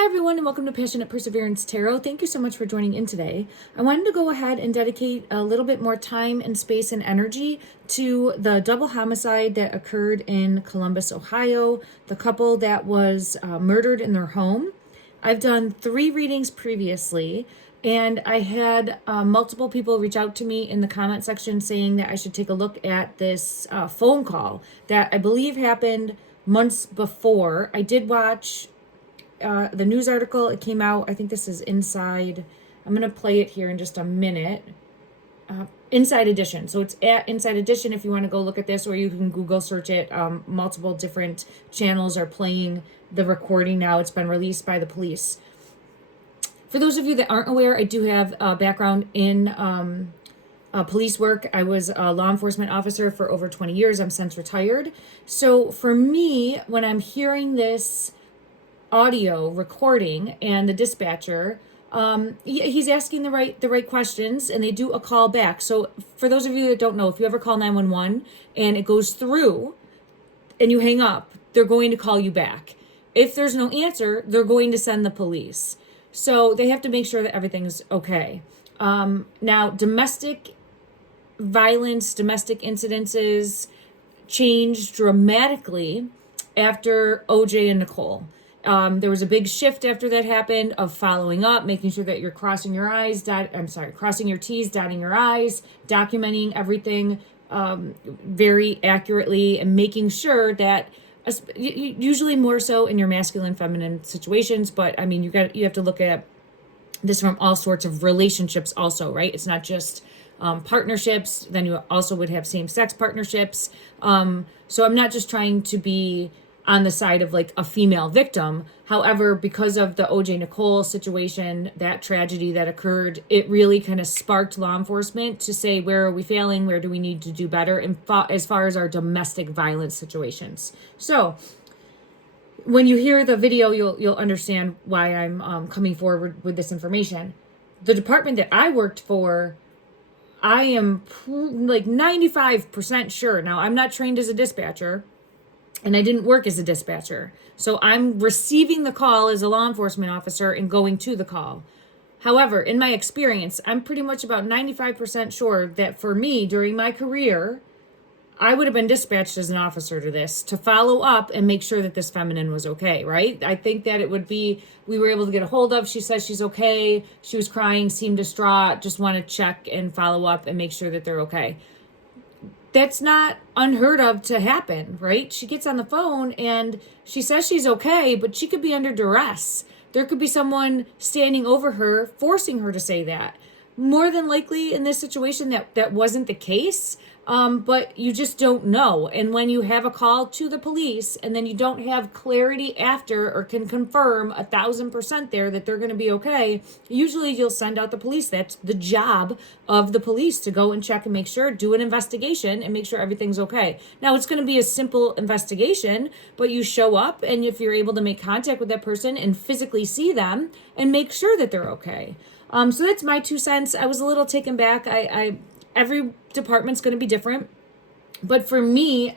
Hi everyone and welcome to Passionate Perseverance Tarot. Thank you so much for joining in today. I wanted to go ahead and dedicate a little bit more time and space and energy to the double homicide that occurred in Columbus, Ohio, the couple that was murdered in their home. I've done 3 readings previously, and I had multiple people reach out to me in the comment section saying that I should take a look at this phone call that I believe happened months before. I did watch the news article. It came out, I think this is Inside. I'm going to play it here in just a minute. Inside Edition. So it's at Inside Edition if you want to go look at this, or you can Google search it. Multiple different channels are playing the recording now. It's been released by the police. For those of you that aren't aware, I do have a background in police work. I was a law enforcement officer for over 20 years. I'm since retired. So for me, when I'm hearing this audio recording and the dispatcher, he's asking the right questions, and they do a call back. So for those of you that don't know, if you ever call 911 and it goes through and you hang up, they're going to call you back. If there's no answer, they're going to send the police. So they have to make sure that everything's okay. Now, domestic violence, domestic incidences changed dramatically after OJ and Nicole. There was a big shift after that happened of following up, making sure that you're crossing your T's, dotting your I's, documenting everything very accurately, and making sure that, usually more so in your masculine, feminine situations, but I mean, you have to look at this from all sorts of relationships also, right? It's not just partnerships. Then you also would have same-sex partnerships. So I'm not just trying to be on the side of like a female victim. However, because of the OJ Nicole situation, that tragedy that occurred, it really kind of sparked law enforcement to say, where are we failing? Where do we need to do better as far as our domestic violence situations? So when you hear the video, you'll understand why I'm coming forward with this information. The department that I worked for, I am like 95% sure. Now, I'm not trained as a dispatcher, and I didn't work as a dispatcher. So I'm receiving the call as a law enforcement officer and going to the call. However, in my experience, I'm pretty much about 95% sure that for me, during my career, I would have been dispatched as an officer to this, to follow up and make sure that this feminine was okay, right? I think that it would be, we were able to get a hold of, she says she's okay, she was crying, seemed distraught, just want to check and follow up and make sure that they're okay. That's not unheard of to happen, right? She gets on the phone and she says she's okay, but she could be under duress. There could be someone standing over her, forcing her to say that. More than likely in this situation, that wasn't the case, but you just don't know. And when you have a call to the police and then you don't have clarity after, or can confirm 1,000% there that they're going to be okay, usually you'll send out the police. That's the job of the police, to go and check and make sure, do an investigation and make sure everything's okay. Now, it's going to be a simple investigation, but you show up, and if you're able to make contact with that person and physically see them and make sure that they're okay. So that's my 2 cents. I was a little taken back. Every department's going to be different, but for me,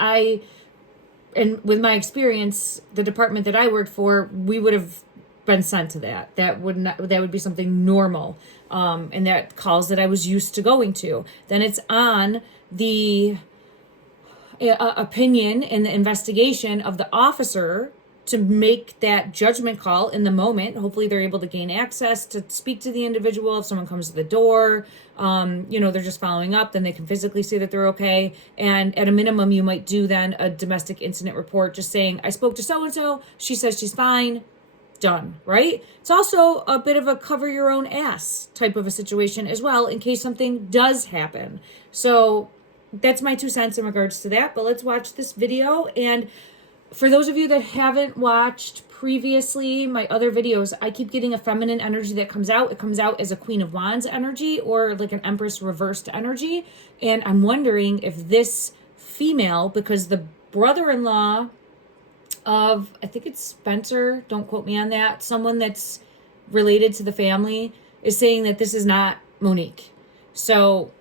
and with my experience, the department that I worked for, we would have been sent to that. That would be something normal, and that calls that I was used to going to. Then it's on the opinion and the investigation of the officer to make that judgment call in the moment. Hopefully they're able to gain access to speak to the individual. If someone comes to the door, they're just following up, then they can physically say that they're okay. And at a minimum, you might do then a domestic incident report, just saying, I spoke to so-and-so, she says she's fine, done, right? It's also a bit of a cover your own ass type of a situation as well, in case something does happen. So that's my 2 cents in regards to that. But let's watch this video. And for those of you that haven't watched previously my other videos, I keep getting a feminine energy that comes out. It comes out as a Queen of Wands energy, or like an Empress reversed energy. And I'm wondering if this female, because the brother-in-law of, I think it's Spencer, don't quote me on that, someone that's related to the family, is saying that this is not Monique. So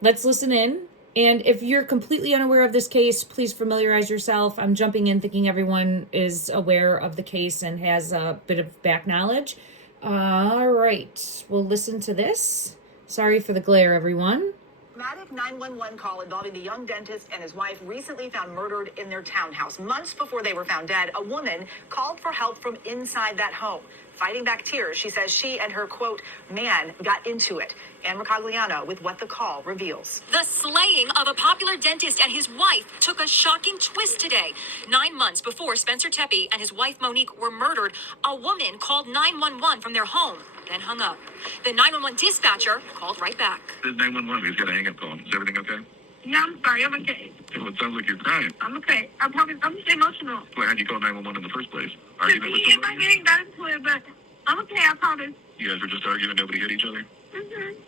let's listen in And if you're completely unaware of this case, please familiarize yourself. I'm jumping in thinking everyone is aware of the case and has a bit of back knowledge. All right, we'll listen to this. Sorry for the glare, everyone. Dramatic 911 call involving the young dentist and his wife recently found murdered in their townhouse. Months before they were found dead, a woman called for help from inside that home. Fighting back tears, she says she and her, quote, man got into it. Anne Mercogliano with what the call reveals. The slaying of a popular dentist and his wife took a shocking twist today. 9 months before Spencer Tepe and his wife Monique were murdered, a woman called 911 from their home, then hung up. The 911 dispatcher called right back. This 911, he's got a hang-up call. Is everything okay? Yeah, I'm sorry. I'm okay. Well, it sounds like you're crying. I'm okay. I'm just emotional. Well, how'd you call 911 in the first place? To Argument with me, if I'm somebody? getting that into it, but I'm okay. I promise. You guys were just arguing, nobody hit each other?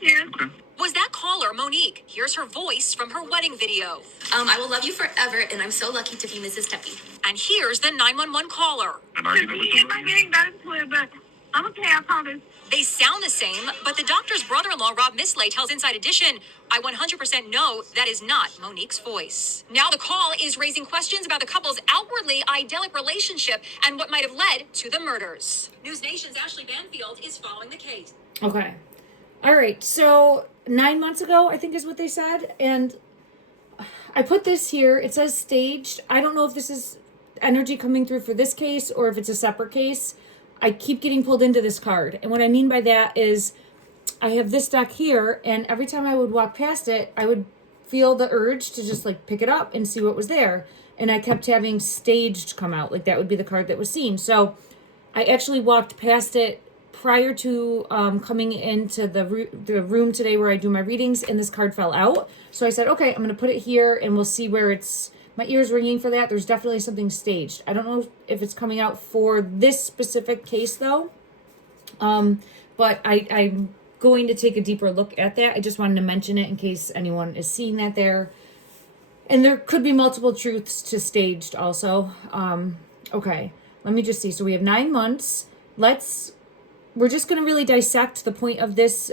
Yes. Okay. Was that caller Monique? Here's her voice from her wedding video. I will love you forever, and I'm so lucky to be Mrs. Tepe. And here's the 911 caller. An To argument me, with if I'm somebody? getting that into it, but I'm okay. I promise. They sound the same, but the doctor's brother-in-law, Rob Misley, tells Inside Edition, I 100% know that is not Monique's voice. Now the call is raising questions about the couple's outwardly idyllic relationship and what might have led to the murders. News Nation's Ashley Banfield is following the case. Okay. All right. So 9 months ago, I think is what they said. And I put this here. It says staged. I don't know if this is energy coming through for this case or if it's a separate case. I keep getting pulled into this card. And what I mean by that is I have this deck here, and every time I would walk past it, I would feel the urge to just like pick it up and see what was there. And I kept having staged come out. Like that would be the card that was seen. So I actually walked past it prior to coming into the room today where I do my readings, and this card fell out. So I said, okay, I'm going to put it here and we'll see where it's, my ear's ringing for that. There's definitely something staged. I don't know if it's coming out for this specific case though. But I'm going to take a deeper look at that. I just wanted to mention it in case anyone is seeing that there. And there could be multiple truths to staged also. Okay, let me just see. So we have 9 months. We're just going to really dissect the point of this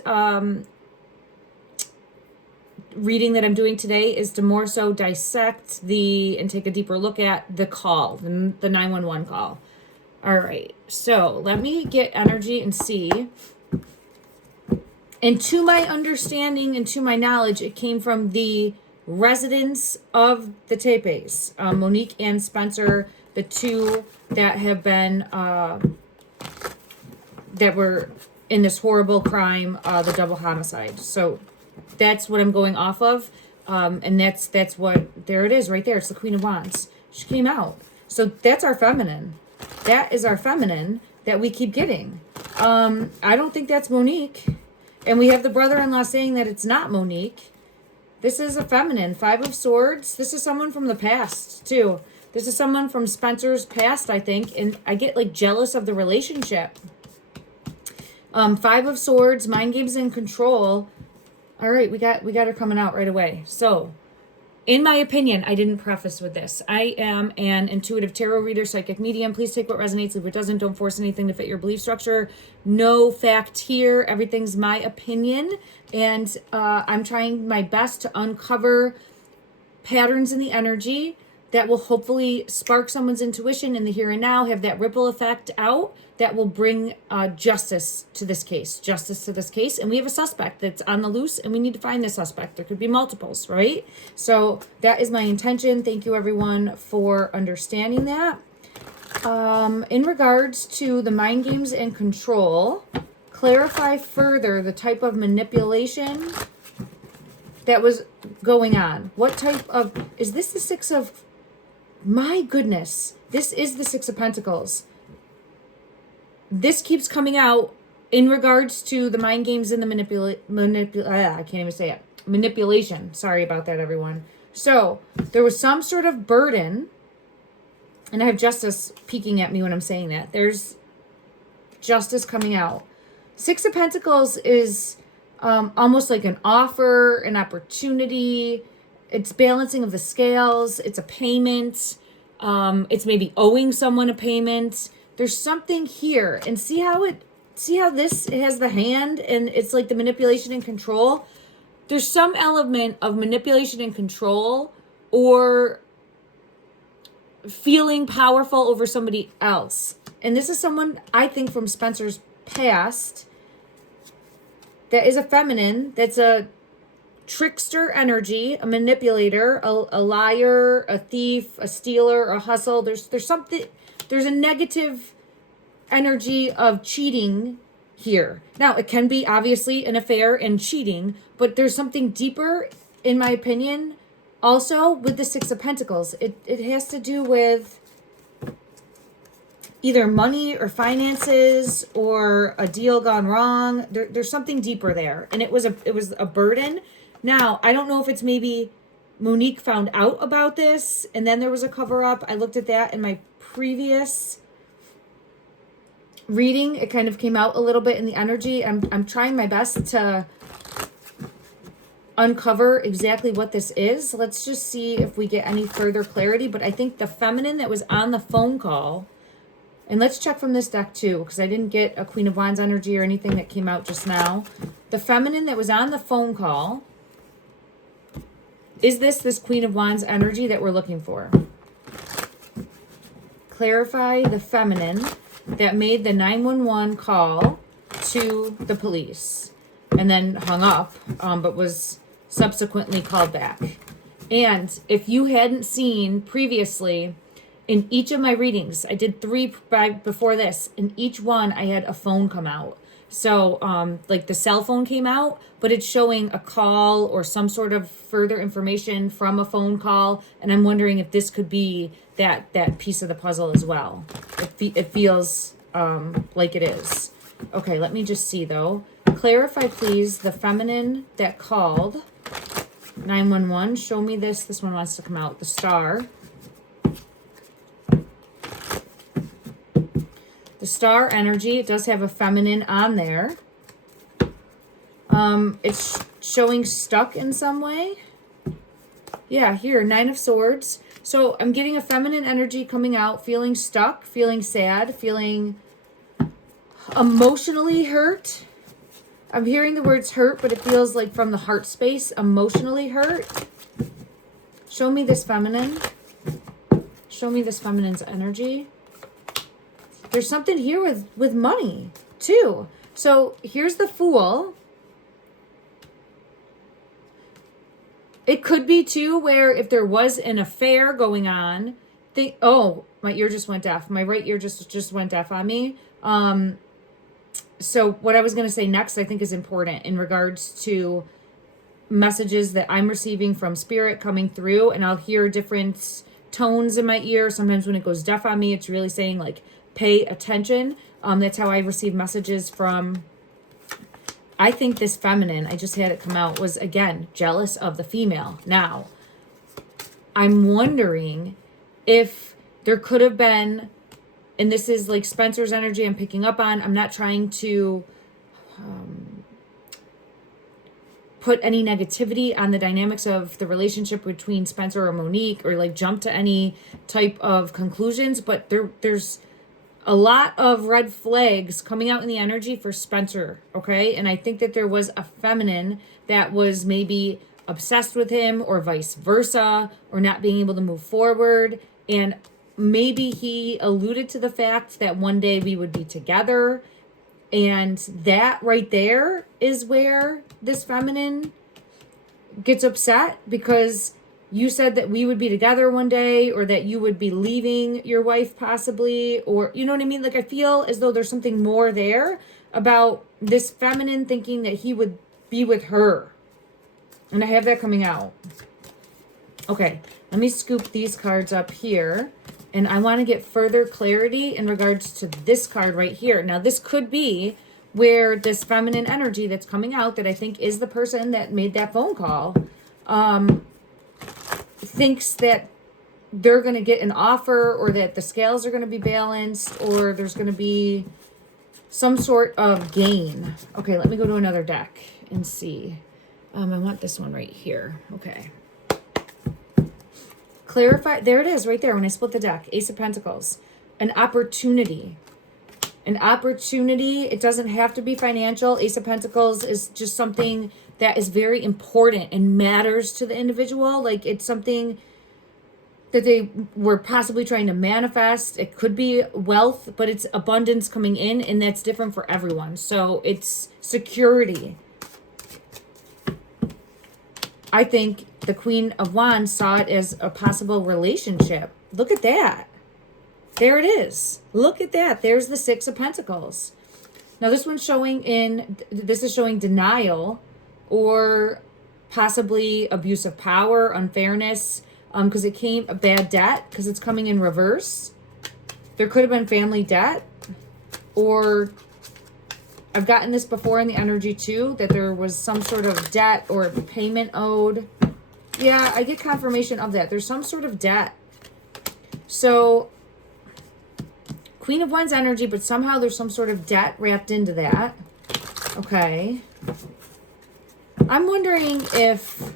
reading that I'm doing today is to more so dissect and take a deeper look at the call, the 911 call. All right, so let me get energy and see. And to my understanding and to my knowledge, it came from the residents of the Tepes, Monique and Spencer, the two that have been, that were in this horrible crime, the double homicide. So that's what I'm going off of. And that's what, there it is right there. It's the Queen of Wands. She came out. So that's our feminine. That is our feminine that we keep getting. I don't think that's Monique. And we have the brother-in-law saying that it's not Monique. This is a feminine. 5 of Swords. This is someone from the past, too. This is someone from Spencer's past, I think. And I get, like, jealous of the relationship. 5 of Swords, mind games and control. All right, we got her coming out right away. So, in my opinion, I didn't preface with this. I am an intuitive tarot reader, psychic medium. Please take what resonates, leave what doesn't. Don't force anything to fit your belief structure. No fact here. Everything's my opinion. And I'm trying my best to uncover patterns in the energy that will hopefully spark someone's intuition in the here and now, have that ripple effect out that will bring justice to this case. And we have a suspect that's on the loose, and we need to find the suspect. There could be multiples, right? So that is my intention. Thank you, everyone, for understanding that. In regards to the mind games and control, clarify further the type of manipulation that was going on. What type of, is this the 6 of, my goodness, this is the 6 of Pentacles. This keeps coming out in regards to the mind games and the I can't even say it. Manipulation. Sorry about that, everyone. So there was some sort of burden, and I have justice peeking at me when I'm saying that. There's justice coming out. 6 of Pentacles is almost like an offer, an opportunity. It's balancing of the scales. It's a payment. It's maybe owing someone a payment. There's something here, and see how this, it has the hand, and it's like the manipulation and control. there's some element of manipulation and control, or feeling powerful over somebody else. And this is someone, I think, from Spencer's past that is a feminine, that's a trickster energy, a manipulator, a liar, a thief, a stealer, a hustle. There's something, there's a negative energy of cheating here. Now, it can be obviously an affair and cheating, but there's something deeper, in my opinion, also with the Six of Pentacles. It has to do with either money or finances or a deal gone wrong. There's something deeper there. And it was a burden. Now, I don't know if it's maybe Monique found out about this and then there was a cover up. I looked at that in my previous reading. It kind of came out a little bit in the energy. I'm trying my best to uncover exactly what this is. Let's just see if we get any further clarity. But I think the feminine that was on the phone call, and let's check from this deck too, because I didn't get a Queen of Wands energy or anything that came out just now. The feminine that was on the phone call, is this Queen of Wands energy that we're looking for? Clarify the feminine that made the 911 call to the police and then hung up, but was subsequently called back. And if you hadn't seen previously, in each of my readings, I did 3 before this, in each one I had a phone come out. So like the cell phone came out, but it's showing a call or some sort of further information from a phone call. And I'm wondering if this could be that piece of the puzzle as well. It feels like it is. Okay, let me just see though. Clarify please the feminine that called 911. Show me this. This one wants to come out. The Star. The Star energy, it does have a feminine on there. It's showing stuck in some way. Yeah, here, 9 of Swords. So I'm getting a feminine energy coming out, feeling stuck, feeling sad, feeling emotionally hurt. I'm hearing the words hurt, but it feels like from the heart space, emotionally hurt. Show me this feminine. Show me this feminine's energy. There's something here with money too. So here's the Fool. It could be too where if there was an affair going on, oh, my ear just went deaf. My right ear just went deaf on me. So what I was going to say next, I think is important in regards to messages that I'm receiving from Spirit coming through, and I'll hear different tones in my ear. Sometimes when it goes deaf on me, it's really saying like, pay attention. That's how I receive messages from, I think this feminine, I just had it come out, was again, jealous of the female. Now, I'm wondering if there could have been, and this is like Spencer's energy I'm picking up on. I'm not trying to put any negativity on the dynamics of the relationship between Spencer or Monique, or like jump to any type of conclusions, but there's a lot of red flags coming out in the energy for Spencer, okay? And I think that there was a feminine that was maybe obsessed with him or vice versa, or not being able to move forward. And maybe he alluded to the fact that one day we would be together. And that right there is where this feminine gets upset, because you said that we would be together one day, or that you would be leaving your wife possibly, or you know what I mean? Like I feel as though there's something more there about this feminine thinking that he would be with her. And I have that coming out. Okay, let me scoop these cards up here. And I want to get further clarity in regards to this card right here. Now, this could be where this feminine energy that's coming out, that I think is the person that made that phone call, thinks that they're going to get an offer, or that the scales are going to be balanced, or there's going to be some sort of gain. Okay, let me go to another deck and see. I want this one right here. Okay. Clarify. There it is right there when I split the deck. Ace of Pentacles. An opportunity. An opportunity. It doesn't have to be financial. Ace of Pentacles is just something that is very important and matters to the individual. Like it's something that they were possibly trying to manifest. It could be wealth, but it's abundance coming in, and that's different for everyone. So it's security. I think the Queen of Wands saw it as a possible relationship. Look at that. There it is. Look at that. There's the Six of Pentacles. Now this is showing denial or possibly abuse of power, unfairness, because it came a bad debt, because it's coming in reverse. There could have been family debt, or I've gotten this before in the energy too, that there was some sort of debt or payment owed. Yeah, I get confirmation of that. There's some sort of debt. So Queen of Wands energy, but somehow there's some sort of debt wrapped into that. Okay. I'm wondering if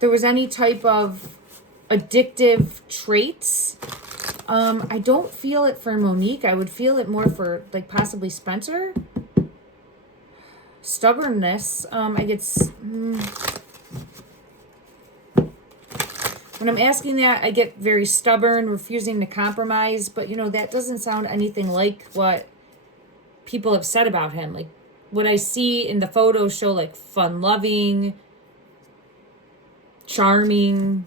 there was any type of addictive traits. I don't feel it for Monique. I would feel it more for like possibly Spencer. Stubbornness. I get... When I'm asking that, I get very stubborn, refusing to compromise. But, you know, that doesn't sound anything like what people have said about him. Like, what I see in the photos show, like, fun-loving, charming.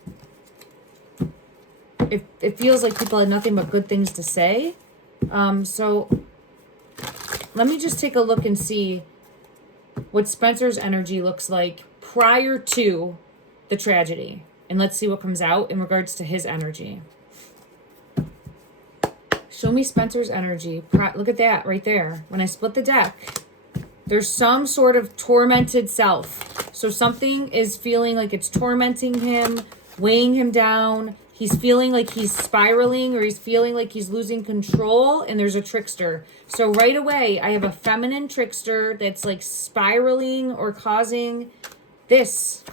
It feels like people had nothing but good things to say. So let me just take a look and see what Spencer's energy looks like prior to the tragedy. And let's see what comes out in regards to his energy. Show me Spencer's energy. Look at that right there. When I split the deck, there's some sort of tormented self. So something is feeling like it's tormenting him, weighing him down. He's feeling like he's spiraling, or he's feeling like he's losing control, and there's a trickster. So right away, I have a feminine trickster that's like spiraling or causing this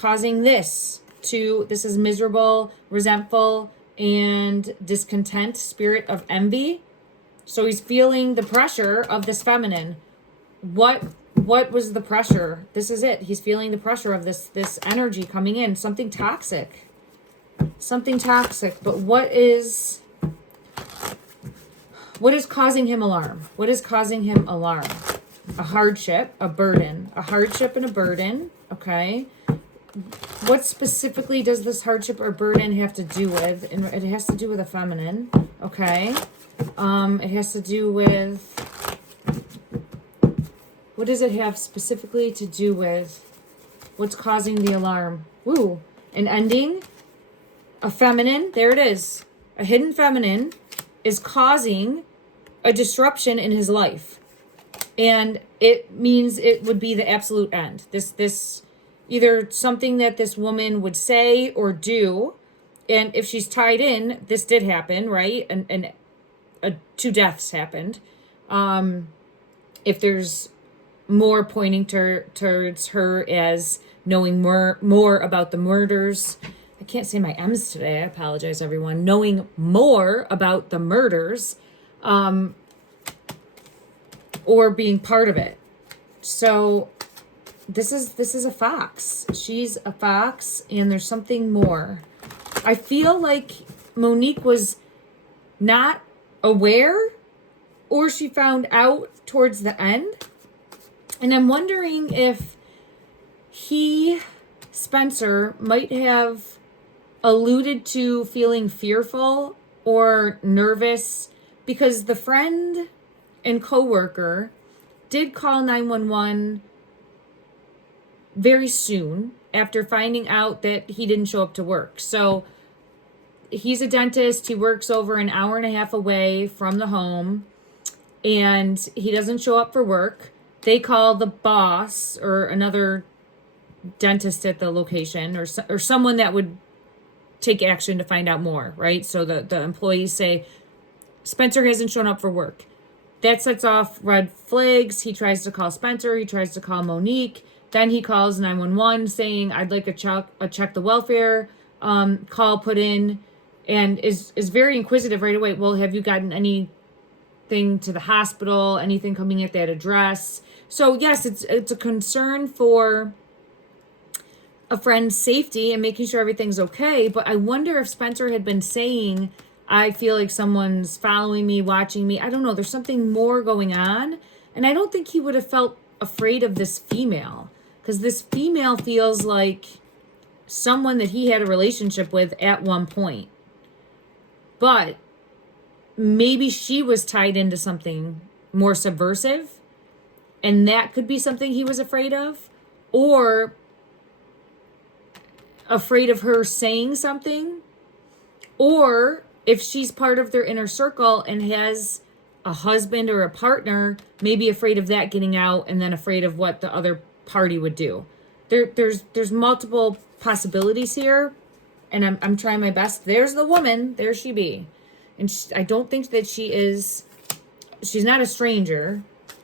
to, this is miserable, resentful, and discontent, spirit of envy. So he's feeling the pressure of this feminine. What was the pressure? This is it. He's feeling the pressure of this energy coming in, something toxic. Something toxic, but what is causing him alarm? What is causing him alarm? A hardship, a burden. A hardship and a burden, okay? What specifically does this hardship or burden have to do with? And it has to do with a feminine, okay? It has to do with... What does it have specifically to do with? What's causing the alarm? Woo, an ending... A feminine, there it is. A hidden feminine is causing a disruption in his life. And it means it would be the absolute end. This either something that this woman would say or do. And if she's tied in, this did happen, right? And 2 deaths happened. If there's more pointing towards her as knowing more about the murders. I can't say my M's today. I apologize, everyone. Knowing more about the murders, or being part of it. So this is a fox. She's a fox, and there's something more. I feel like Monique was not aware, or she found out towards the end. And I'm wondering if Spencer, might have alluded to feeling fearful or nervous, because the friend and coworker did call 911 very soon after finding out that he didn't show up to work. So he's a dentist. He works over an hour and a half away from the home, and he doesn't show up for work. They call the boss or another dentist at the location, or someone that would take action to find out more, right? So the employees say, Spencer hasn't shown up for work. That sets off red flags. He tries to call Spencer. He tries to call Monique. Then he calls 911 saying, I'd like a check the welfare call put in, and is very inquisitive right away. Well, have you gotten any anything to the hospital, anything coming at that address. So yes, it's a concern for a friend's safety and making sure everything's okay. But I wonder if Spencer had been saying, I feel like someone's following me, watching me. I don't know. There's something more going on. And I don't think he would have felt afraid of this female, because this female feels like someone that he had a relationship with at one point. But maybe she was tied into something more subversive, and that could be something he was afraid of, or afraid of her saying something, or if she's part of their inner circle and has a husband or a partner, maybe afraid of that getting out, and then afraid of what the other party would do. There's multiple possibilities here, and I'm trying my best. There's the woman, there she be, and I don't think that she's not a stranger.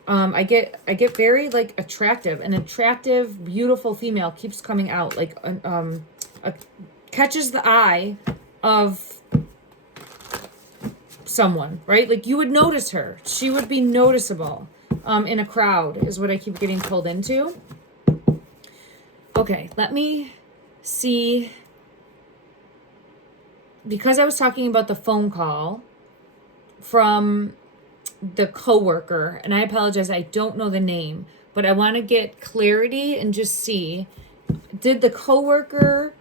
I get very like attractive, an attractive, beautiful female keeps coming out, like catches the eye of someone, right? Like you would notice her. She would be noticeable in a crowd, is what I keep getting pulled into. Okay, let me see. Because I was talking about the phone call from the coworker, and I apologize, I don't know the name, but I want to get clarity and just see, did the coworker,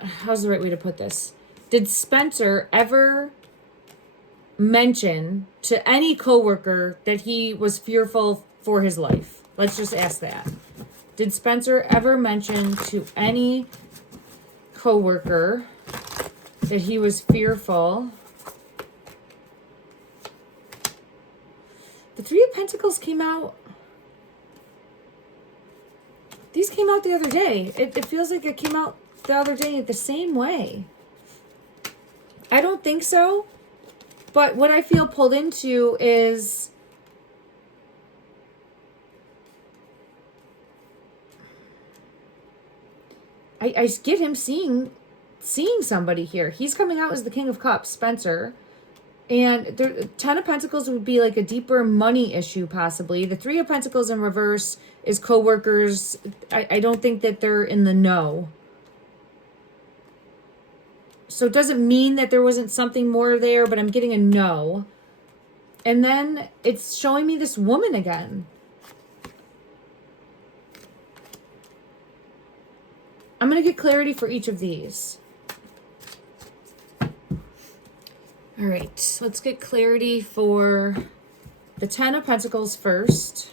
how's the right way to put this? Did Spencer ever mention to any coworker that he was fearful for his life? Let's just ask that. Did Spencer ever mention to any coworker that he was fearful? The Three of Pentacles came out. These came out the other day. It feels like it came out the other day the same way. I don't think so. But what I feel pulled into is I get him seeing somebody here. He's coming out as the King of Cups, Spencer. And the Ten of Pentacles would be like a deeper money issue, possibly. The Three of Pentacles in reverse is coworkers. I don't think that they're in the know. So it doesn't mean that there wasn't something more there, but I'm getting a no. And then it's showing me this woman again. I'm going to get clarity for each of these. All right, let's get clarity for the Ten of Pentacles first.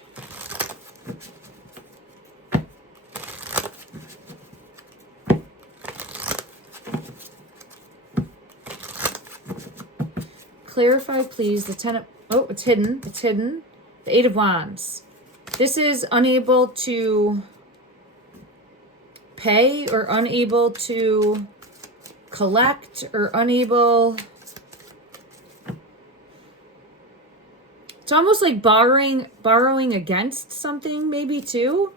Clarify, please, the Ten of... Oh, it's hidden. It's hidden. The Eight of Wands. This is unable to pay, or unable to collect, or unable... It's almost like borrowing against something, maybe, too.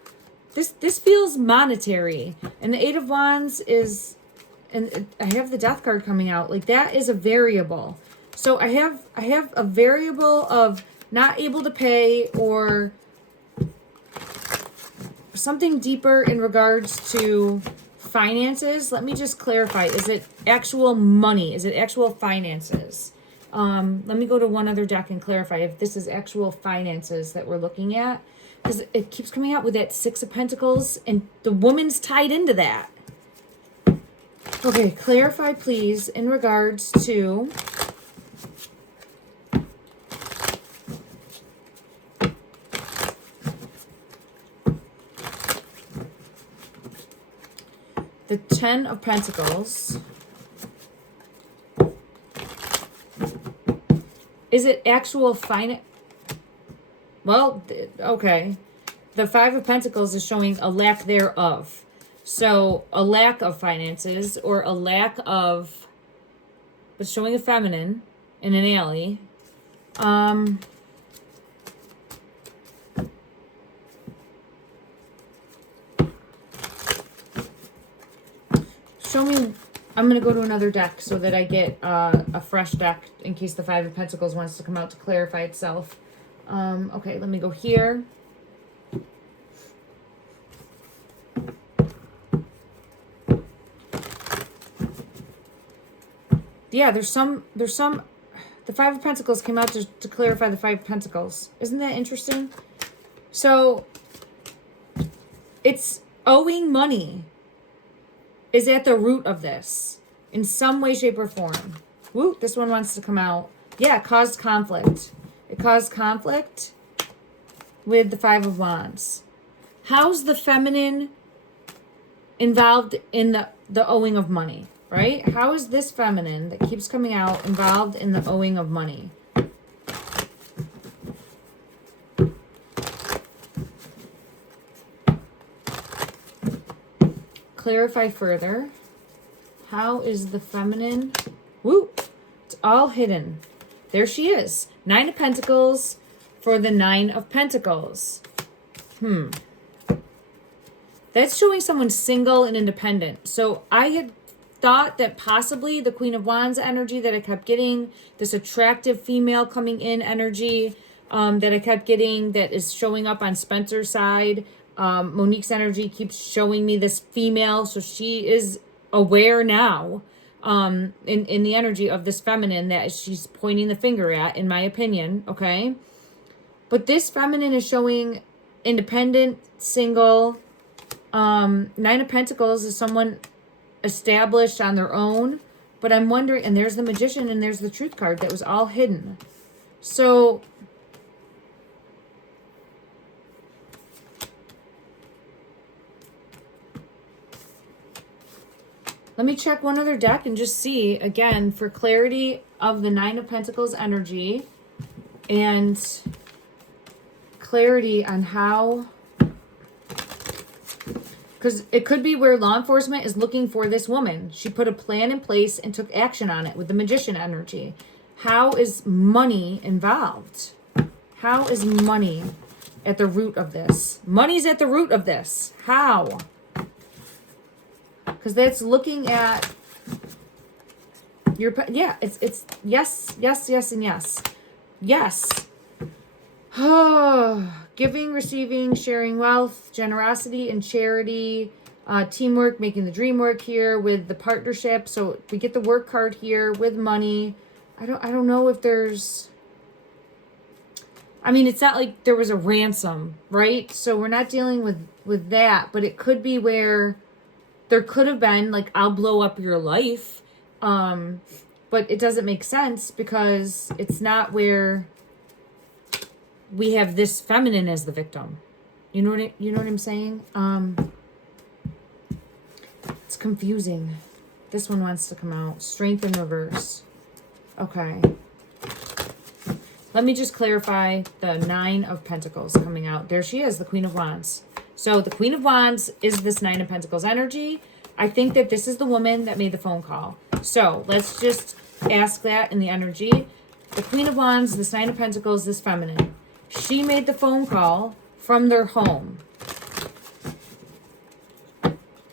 This feels monetary. And the Eight of Wands is... And I have the Death card coming out. Like, that is a variable. So I have a variable of not able to pay, or something deeper in regards to finances. Let me just clarify. Is it actual money? Is it actual finances? Let me go to one other deck and clarify if this is actual finances that we're looking at. Because it keeps coming out with that Six of Pentacles, and the woman's tied into that. Okay, clarify, please, in regards to... the Ten of Pentacles. Is it actual finance? Well, okay. The Five of Pentacles is showing a lack thereof. So a lack of finances, or a lack of... But showing a feminine in an alley. Show me I'm going to go to another deck so that I get a fresh deck in case the Five of Pentacles wants to come out to clarify itself. Okay, let me go here. Yeah, there's some, the Five of Pentacles came out to clarify the Five of Pentacles. Isn't that interesting? So, it's owing money is at the root of this in some way, shape, or form. Woo, this one wants to come out. Yeah, it caused conflict. It caused conflict with the Five of Wands. How's the feminine involved in the owing of money, right? How is this feminine that keeps coming out involved in the owing of money? Clarify further. How is the feminine? Woo! It's all hidden. There she is. Nine of Pentacles for the Nine of Pentacles. That's showing someone single and independent. So I had thought that possibly the Queen of Wands energy that I kept getting, this attractive female coming in energy that I kept getting that is showing up on Spencer's side. Monique's energy keeps showing me this female, so she is aware now in the energy of this feminine that she's pointing the finger at, in my opinion, okay? But this feminine is showing independent, single. Nine of Pentacles is someone established on their own, but I'm wondering, and there's the Magician and there's the Truth card that was all hidden. So let me check one other deck and just see, again, for clarity of the Nine of Pentacles energy and clarity on how, because it could be where law enforcement is looking for this woman. She put a plan in place and took action on it with the Magician energy. How is money involved? How is money at the root of this? Money's at the root of this. How? Because that's looking at your, yeah, it's yes, yes, yes, and yes. Yes. Oh, giving, receiving, sharing wealth, generosity, and charity, teamwork, making the dream work here with the partnership. So we get the work card here with money. I don't know if there's, I mean, it's not like there was a ransom, right? So we're not dealing with that, but it could be where there could have been like, I'll blow up your life. But it doesn't make sense because it's not where we have this feminine as the victim. You know what I'm saying? It's confusing. This one wants to come out. Strength in reverse. Okay. Let me just clarify the Nine of Pentacles coming out. There she is, the Queen of Wands. So the Queen of Wands is this Nine of Pentacles energy. I think that this is the woman that made the phone call. So let's just ask that in the energy. The Queen of Wands, this Nine of Pentacles, this feminine. She made the phone call from their home.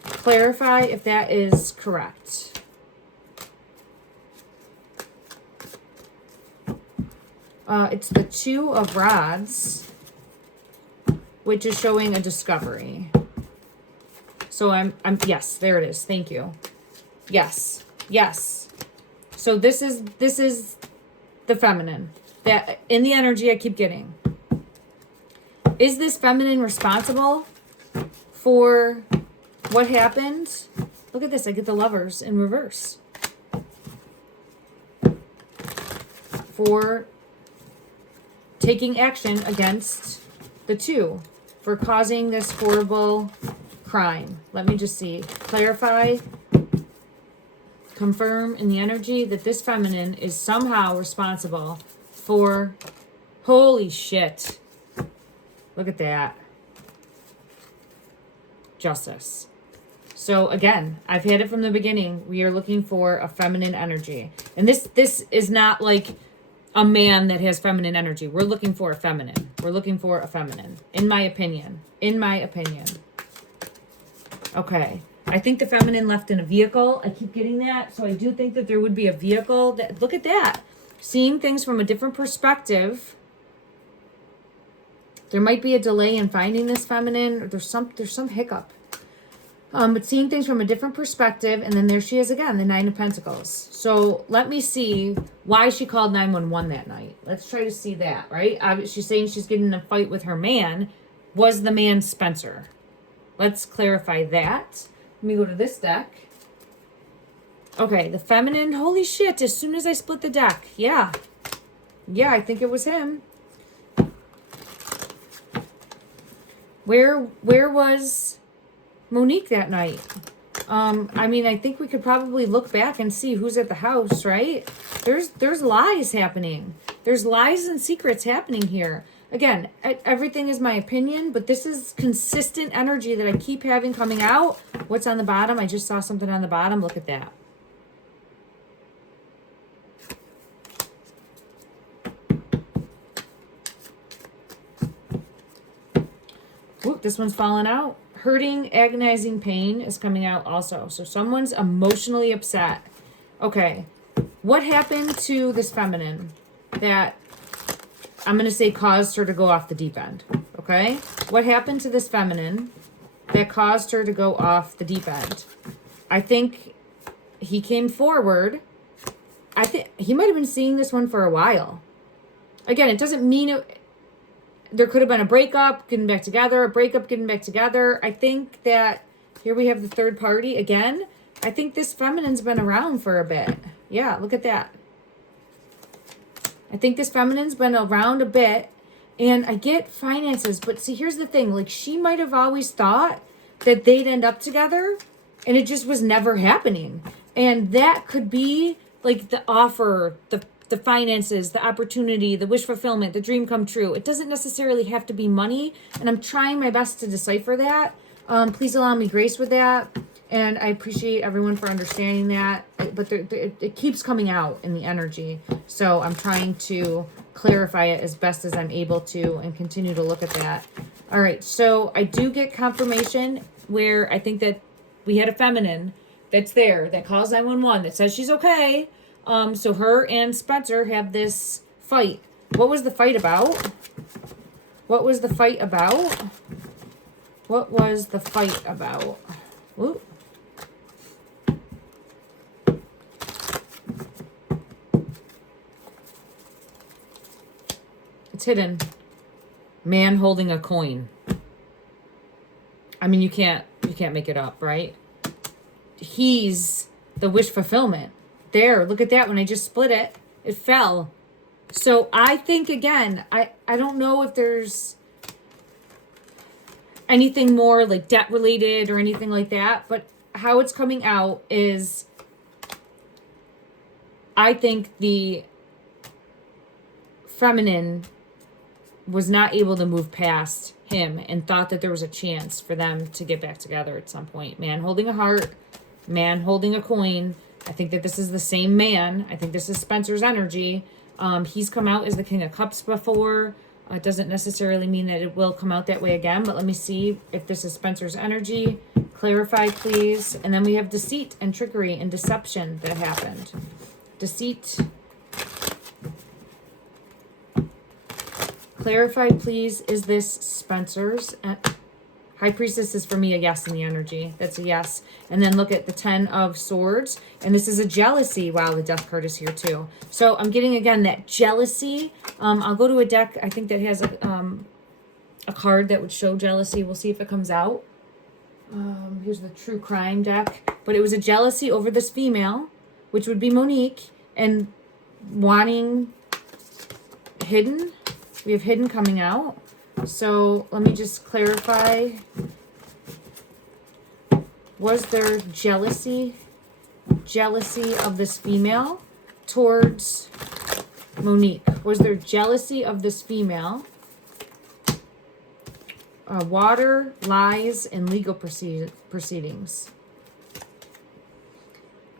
Clarify if that is correct. It's the Two of Rods, which is showing a discovery. So I'm yes, there it is. Thank you. Yes. Yes. So this is the feminine that in the energy I keep getting. Is this feminine responsible for what happened? Look at this. I get the Lovers in reverse. For taking action against the two. For causing this horrible crime. Let me just see. Clarify. Confirm in the energy that this feminine is somehow responsible for... Holy shit. Look at that. Justice. So again, I've had it from the beginning. We are looking for a feminine energy. And this is not like a man that has feminine energy. We're looking for a feminine. We're looking for a feminine. In my opinion. In my opinion. Okay. I think the feminine left in a vehicle. I keep getting that. So I do think that there would be a vehicle. That, look at that. Seeing things from a different perspective. There might be a delay in finding this feminine. Or there's some hiccup. But seeing things from a different perspective. And then there she is again, the 9 of Pentacles. So let me see why she called 911 that night. Let's try to see that, right? She's saying she's getting in a fight with her man. Was the man Spencer? Let's clarify that. Let me go to this deck. Okay, the feminine. Holy shit, as soon as I split the deck. Yeah. Yeah, I think it was him. Where was Monique that night? I mean, I think we could probably look back and see who's at the house, right? There's lies happening. There's lies and secrets happening here. Again, everything is my opinion, but this is consistent energy that I keep having coming out. What's on the bottom? I just saw something on the bottom. Look at that. Whoop, this one's falling out. Hurting, agonizing pain is coming out also. So someone's emotionally upset. Okay. What happened to this feminine that I'm going to say caused her to go off the deep end? Okay. What happened to this feminine that caused her to go off the deep end? I think he came forward. I think he might have been seeing this one for a while. Again, it doesn't mean there could have been a breakup, getting back together, a breakup, getting back together. I think that here we have the third party again. I think this feminine's been around for a bit. Yeah, look at that. I think this feminine's been around a bit, and I get finances, but see, here's the thing. Like, she might have always thought that they'd end up together, and it just was never happening. And that could be like the offer, the finances, the opportunity, the wish fulfillment, the dream come true. It doesn't necessarily have to be money, and I'm trying my best to decipher that. Please allow me grace with that, and I appreciate everyone for understanding that, but it keeps coming out in the energy, so I'm trying to clarify it as best as I'm able to and continue to look at that. All right, so I do get confirmation where I think that we had a feminine that's there, that calls 911, that says she's okay. So her and Spencer have this fight. What was the fight about? What was the fight about? What was the fight about? Ooh. It's hidden. Man holding a coin. I mean, you can't make it up, right? He's the wish fulfillment. There, look at that. When I just split it, it fell. So I think, again, I don't know if there's anything more like debt related or anything like that, but how it's coming out is I think the feminine was not able to move past him and thought that there was a chance for them to get back together at some point. Man holding a heart, man holding a coin. I think that this is the same man. I think this is Spencer's energy. He's come out as the King of Cups before. It doesn't necessarily mean that it will come out that way again, but let me see if this is Spencer's energy. Clarify, please. And then we have deceit and trickery and deception that happened. Deceit. Clarify, please. Is this Spencer's? High Priestess is for me a yes in the energy. That's a yes. And then look at the 10 of Swords. And this is a jealousy. Wow, the Death card is here too. So I'm getting, again, that jealousy. I'll go to a deck, I think, that has a card that would show jealousy. We'll see if it comes out. Here's the True Crime deck. But it was a jealousy over this female, which would be Monique, and wanting hidden. We have hidden coming out. So let me just clarify. Was there jealousy of this female towards Monique? Was there jealousy of this female? Water, lies, and legal proceedings.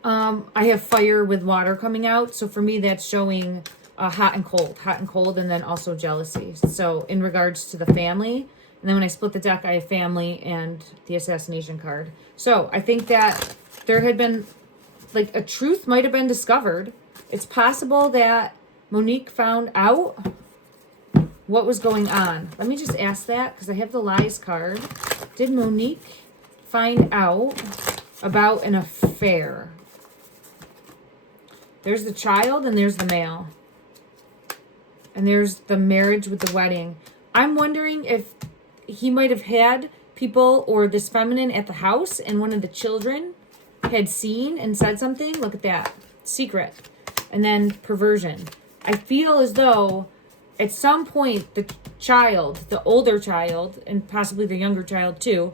I have fire with water coming out. So for me, that's showing hot and cold, and then also jealousy. So in regards to the family, And then when I split the deck, I have family and the assassination card. So I think that there had been, like, a truth might have been discovered. It's possible that Monique found out what was going on. Let me just ask that because I have the lies card. Did Monique find out about an affair? There's the child and there's the male. And there's the marriage with the wedding. I'm wondering if he might have had people or this feminine at the house and one of the children had seen and said something. Look at that. Secret. And then perversion. I feel as though at some point the child, the older child, and possibly the younger child too,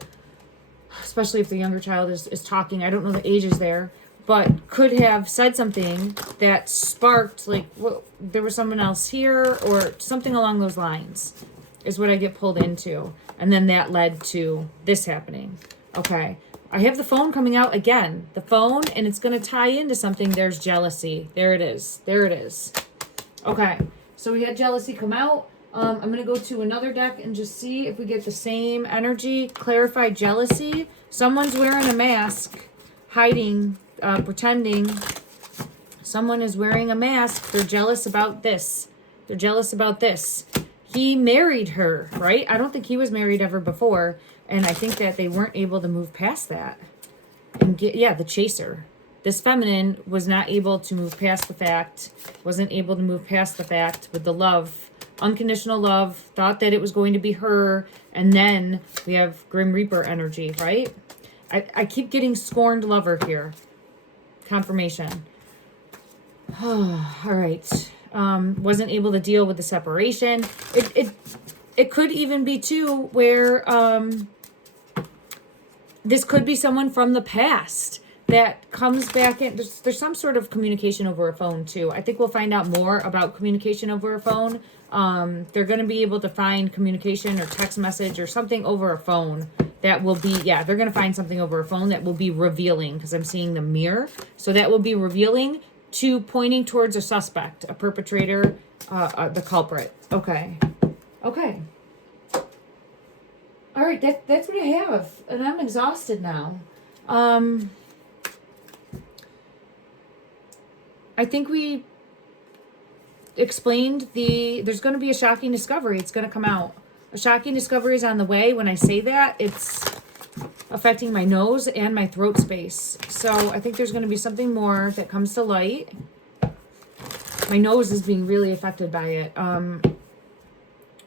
especially if the younger child is talking, I don't know the ages there, but could have said something that sparked, like, well, there was someone else here or something along those lines is what I get pulled into. And then that led to this happening. Okay. I have the phone coming out again. The phone, and it's going to tie into something. There's jealousy. There it is. There it is. Okay. So we had jealousy come out. I'm going to go to another deck and just see if we get the same energy. Clarify jealousy. Someone's wearing a mask, hiding, pretending. Someone is wearing a mask. They're jealous about this. They're jealous about this. He married her, right? I don't think he was married ever before. And I think that they weren't able to move past that. And get, yeah, the chaser. This feminine was not able to move past the fact, wasn't able to move past the fact with the love, unconditional love, thought that it was going to be her. And then we have Grim Reaper energy, right? I keep getting scorned lover here. Confirmation. All right. Wasn't able to deal with the separation. It could even be too where this could be someone from the past that comes back in. There's some sort of communication over a phone too. I think we'll find out more about communication over a phone. They're going to be able to find communication or text message or something over a phone that will be, yeah, they're going to find something over a phone that will be revealing because I'm seeing the mirror. So that will be revealing to pointing towards a suspect, a perpetrator, the culprit. Okay. Okay. All right, that's what I have. And I'm exhausted now. I think we explained there's going to be a shocking discovery. It's going to come out. A shocking discovery is on the way. When I say that, it's affecting my nose and my throat space. So I think there's going to be something more that comes to light. My nose is being really affected by it.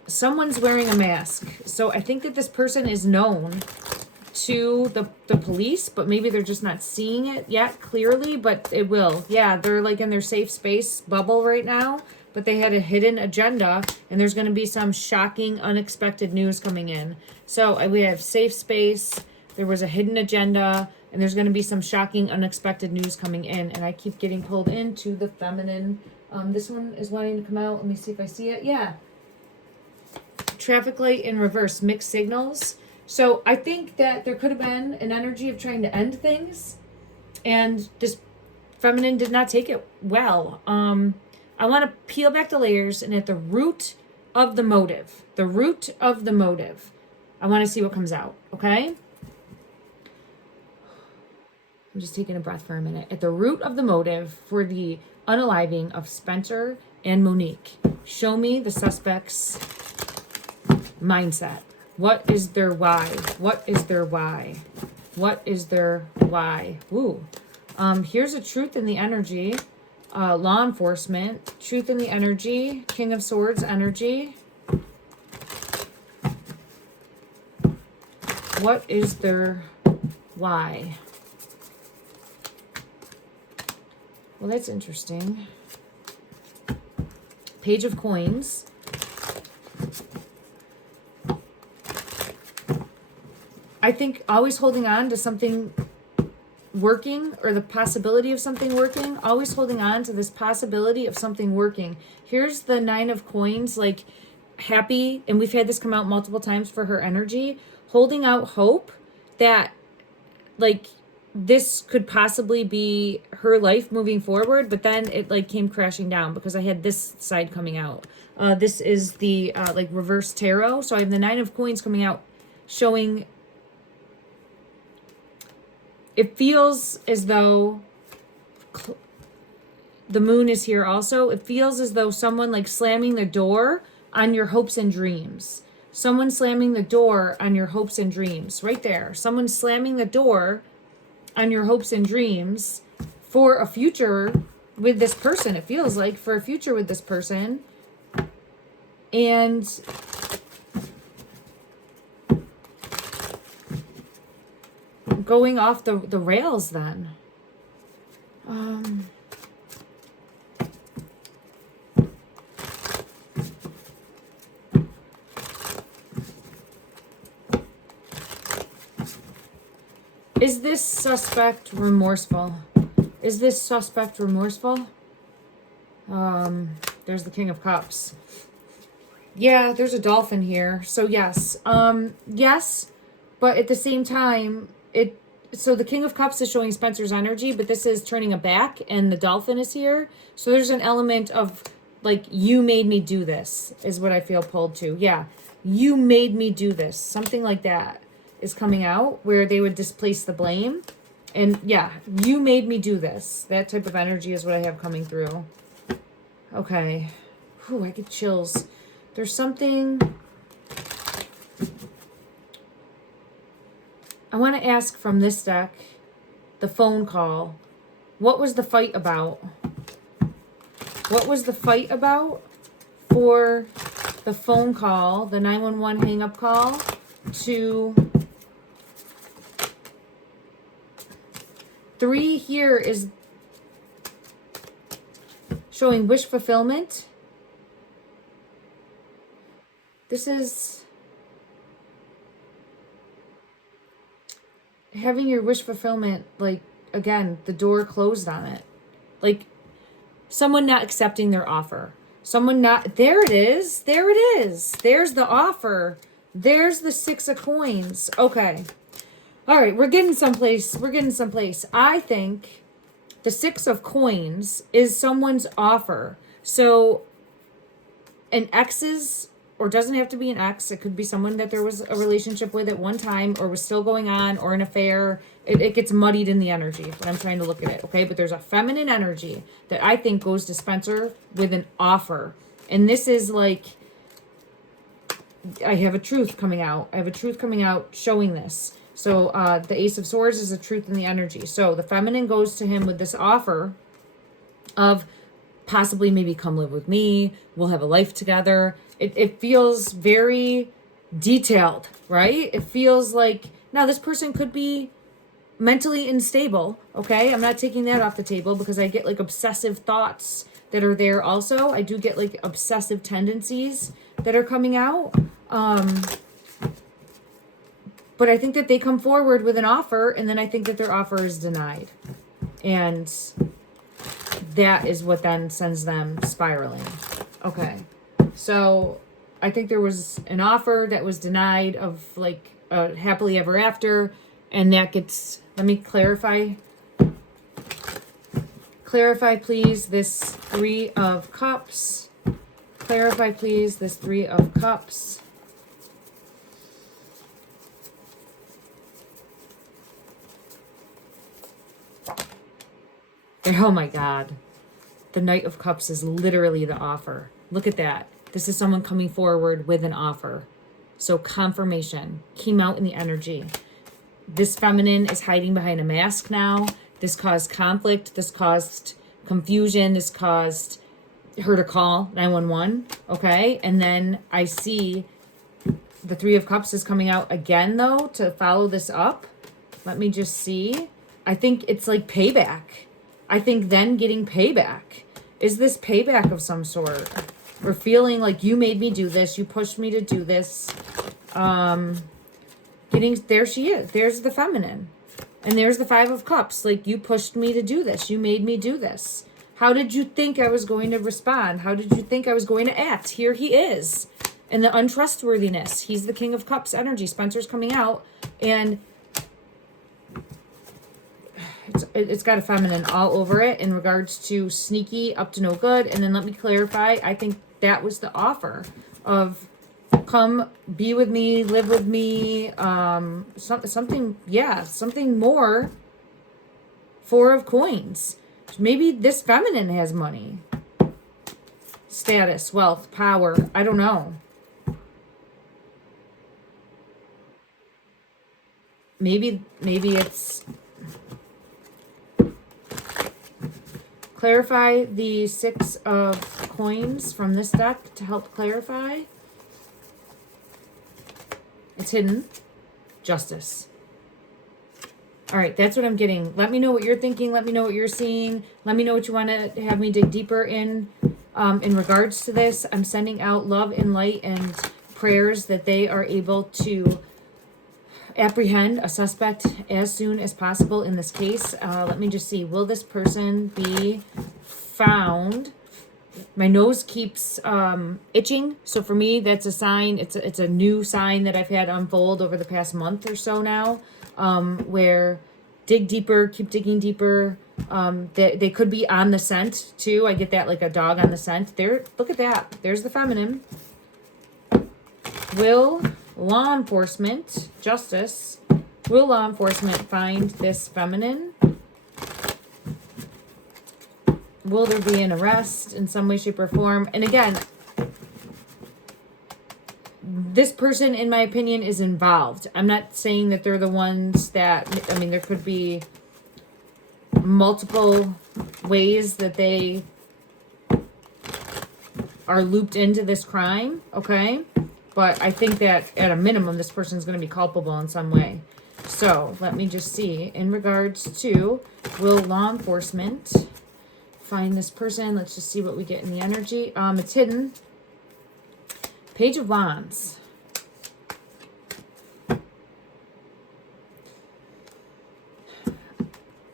Someone's wearing a mask. So I think that this person is known to the police, but maybe they're just not seeing it yet clearly, but it will. Yeah, they're like in their safe space bubble right now, but they had a hidden agenda, and there's going to be some shocking, unexpected news coming in. So we have safe space, there was a hidden agenda, and there's going to be some shocking, unexpected news coming in, and I keep getting pulled into the feminine. This one is wanting to come out. Let me see if I see it. Yeah. Traffic light in reverse, mixed signals. So I think that there could have been an energy of trying to end things, and this feminine did not take it well. I want to peel back the layers, and at the root of the motive, I want to see what comes out, okay? I'm just taking a breath for a minute. At the root of the motive for the unaliving of Spencer and Monique, show me the suspect's mindset. What is their why? What is their why? What is their why? Ooh. Here's a truth in the energy. Law enforcement. Truth in the energy. King of Swords energy. What is their why? Well, that's interesting. Page of Coins. I think always holding on to something working, or the possibility of something working, always holding on to this possibility of something working. Here's the 9 of Coins, like happy, and we've had this come out multiple times for her energy, holding out hope that, like, this could possibly be her life moving forward, but then it like came crashing down because I had this side coming out. This is the like reverse tarot. So I have the 9 of coins coming out, showing it feels as though the moon is here also. It feels as though someone like slamming the door on your hopes and dreams. Someone slamming the door on your hopes and dreams. Right there. Someone slamming the door on your hopes and dreams for a future with this person. It feels like for a future with this person. And going off the rails then. Is this suspect remorseful? Is this suspect remorseful? There's the King of Cups. Yeah, there's a dolphin here. So yes. Yes, but at the same time, so the King of Cups is showing Spencer's energy, but this is turning a back and the dolphin is here. So there's an element of like, you made me do this is what I feel pulled to. Yeah, you made me do this. Something like that is coming out where they would displace the blame. And yeah, you made me do this. That type of energy is what I have coming through. Okay. Whew, I get chills. There's something I want to ask from this deck, the phone call. What was the fight about? What was the fight about for the phone call, the 911 hang-up call to 3 here is showing wish fulfillment. This is having your wish fulfillment, like, again, the door closed on it. Like, someone not accepting their offer. Someone not, there it is. There it is. There's the offer. There's the 6 of coins. Okay. All right, we're getting someplace. We're getting someplace. I think the 6 of coins is someone's offer. So an ex's, or doesn't have to be an ex. It could be someone that there was a relationship with at one time or was still going on, or an affair. It gets muddied in the energy when I'm trying to look at it, okay? But there's a feminine energy that I think goes to Spencer with an offer. And this is like, I have a truth coming out. I have a truth coming out showing this. So the Ace of Swords is a truth in the energy. So the feminine goes to him with this offer of possibly maybe come live with me. We'll have a life together. It feels very detailed, right? It feels like, now this person could be mentally unstable, okay? I'm not taking that off the table because I get like obsessive thoughts that are there also. I do get like obsessive tendencies that are coming out. But I think that they come forward with an offer, and then I think that their offer is denied. And that is what then sends them spiraling. Okay. So I think there was an offer that was denied of like a happily ever after, and that gets, let me clarify. Clarify, please, this 3 of Cups. Clarify, please, this 3 of Cups. Oh my God. The Knight of Cups is literally the offer. Look at that. This is someone coming forward with an offer. So confirmation came out in the energy. This feminine is hiding behind a mask now. This caused conflict. This caused confusion. This caused her to call 911. Okay. And then I see the 3 of Cups is coming out again though to follow this up. Let me just see. I think it's like payback. I think then getting payback. Is this payback of some sort? Or feeling like you made me do this. You pushed me to do this. There she is. There's the feminine. And there's the 5 of Cups. Like, you pushed me to do this. You made me do this. How did you think I was going to respond? How did you think I was going to act? Here he is. And the untrustworthiness. He's the King of Cups energy. Spencer's coming out. And it's got a feminine all over it in regards to sneaky, up to no good. And then let me clarify. I think that was the offer of come be with me, live with me, something more. Four of coins. Maybe this feminine has money. Status, wealth, power. I don't know. Maybe it's... Clarify the Six of Coins from this deck to help clarify. It's hidden. Justice. All right, that's what I'm getting. Let me know what you're thinking. Let me know what you're seeing. Let me know what you want to have me dig deeper in regards to this. I'm sending out love and light and prayers that they are able to apprehend a suspect as soon as possible in this case. Let me just see. Will this person be found? My nose keeps itching. So for me, that's a sign. It's a new sign that I've had unfold over the past month or so now, where dig deeper, keep digging deeper. They could be on the scent too. I get that, like a dog on the scent. There, look at that. There's the feminine. Will law enforcement, justice, will law enforcement find this feminine? Will there be an arrest in some way, shape, or form? And again, this person, in my opinion, is involved. I'm not saying that they're the ones that, I mean, there could be multiple ways that they are looped into this crime, okay? But I think that at a minimum, this person is going to be culpable in some way. So let me just see. In regards to, will law enforcement find this person? Let's just see what we get in the energy. It's hidden. Page of Wands.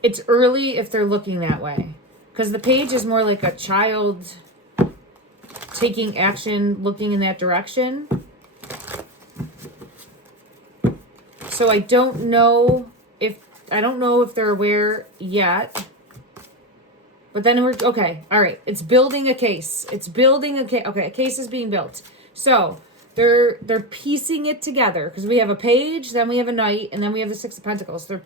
It's early if they're looking that way. Because the page is more like a child taking action, looking in that direction. So I don't know if they're aware yet. But then we're okay. All right. It's building a case. It's building a case. Okay, a case is being built. So they're piecing it together because we have a page, then we have a knight, and then we have the Six of Pentacles. They're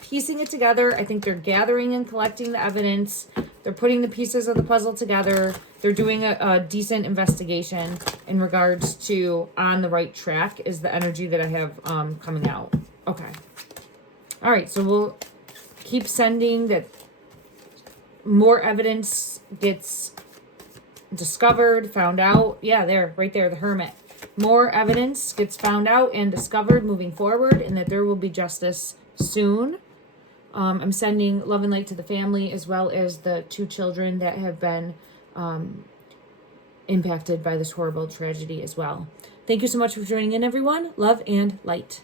piecing it together. I think they're gathering and collecting the evidence. They're putting the pieces of the puzzle together. They're doing a decent investigation in regards to on the right track is the energy that I have coming out. Okay. All right. So we'll keep sending that more evidence gets discovered, found out. Yeah, there, right there, the Hermit. More evidence gets found out and discovered moving forward, and that there will be justice soon. I'm sending love and light to the family as well as the 2 children that have been impacted by this horrible tragedy as well. Thank you so much for joining in, everyone. Love and light.